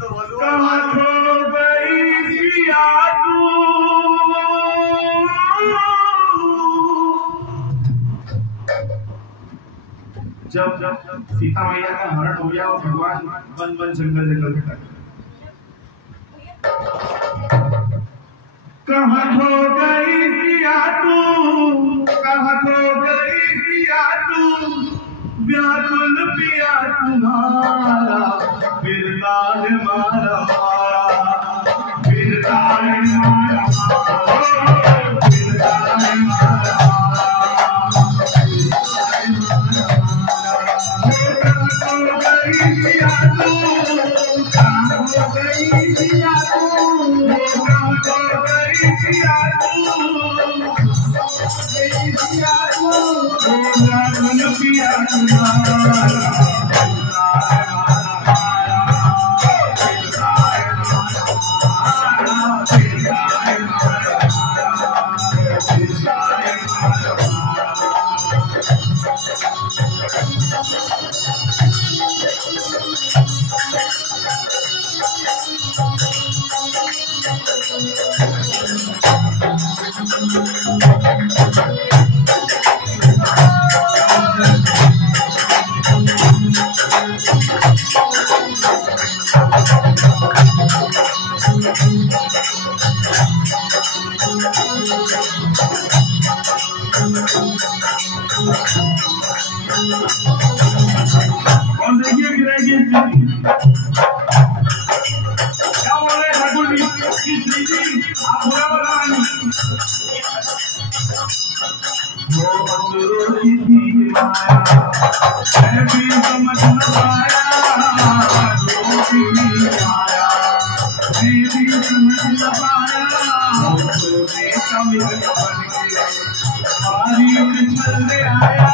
कहाँ खो गई सिया तू, जब सीता मैया का हरण हो गया और भगवान वन वन जंगल जंगल में कहाँ खो गई सिया तू, कहाँ खो गई सिया तू, व्याकुल पिया तुम्हारा बिरता है मारा, बिरता है मारा, बिरता है मारा, क्या बोल रहे ठाकुर जी? आप बुरा बना मैं भी समझ न पाया, मैं भी समझ न पाया, चलने आया,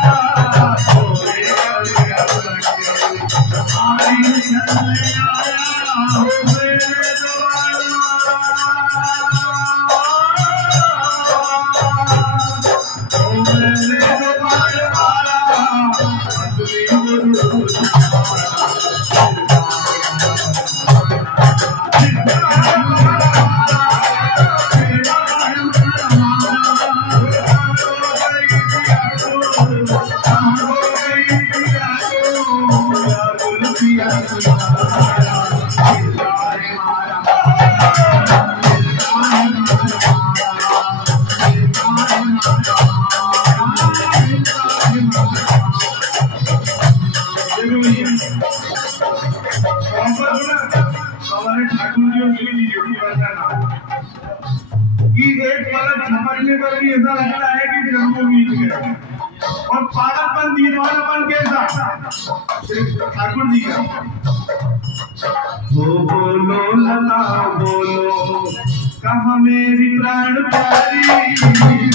एक पलक झपकने पर भी ऐसा लगता है कि जन्मों बीत गए। और पागलपन दीवानापन कैसा ठाकुर जी का बोलो लता बोलो कहाँ मेरी प्राण प्यारी,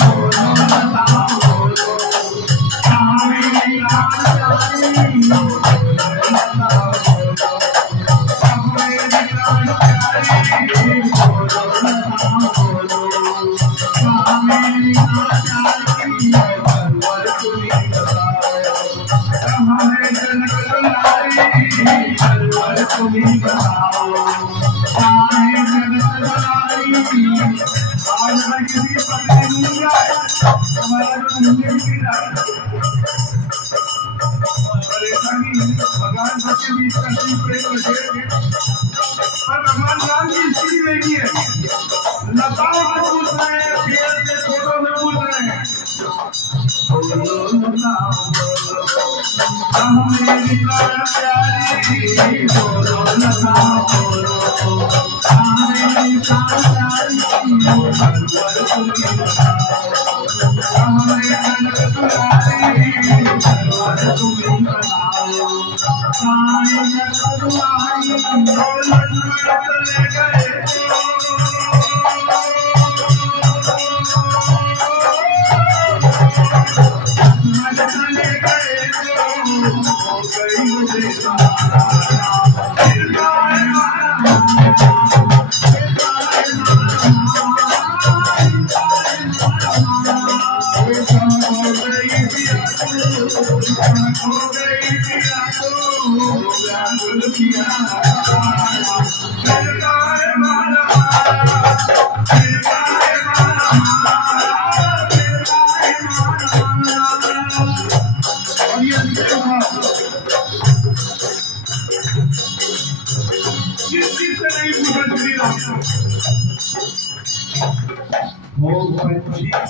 बोलो लता बोलो कहाँ मेरी प्राण प्यारी, भगवान सबके बीच का प्रेम पर भगवान राम की स्थिति देखी है, लताओं से पूछ रहे हैं, पेड़ के छोटों से पूछ रहे हैं, मेरी प्राण प्यारी, बोलो लता बोलो मेरी प्राण प्यारी, हो गई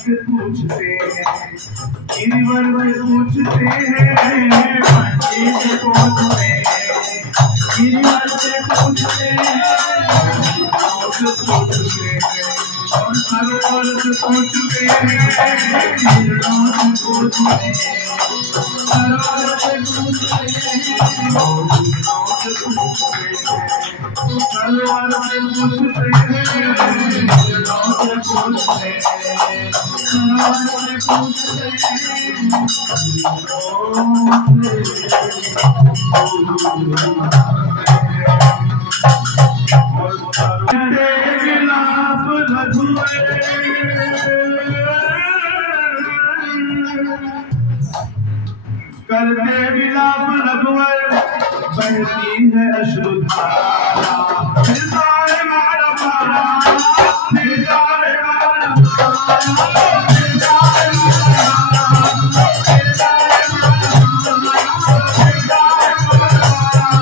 से पूछते हैं, गिरिवर से पूछते हैं, पंछी से पूछते हैं, गिरिवर से पूछते हैं, और सरोवर से पूछते हैं, हिरणों से पूछते हैं, सरोवर से पूछते हैं, और हिरणों से पूछते हैं, सरोवर से पूछते हैं, हिरणों से पूछते हैं, सरोवर से पूछते करते विलाप रघुवर बहती है अश्रुधारा फिरता है मारा मारा फिरता है मारा मारा फिरता है मारा फिरता है मारा फिरता है मारा फिरता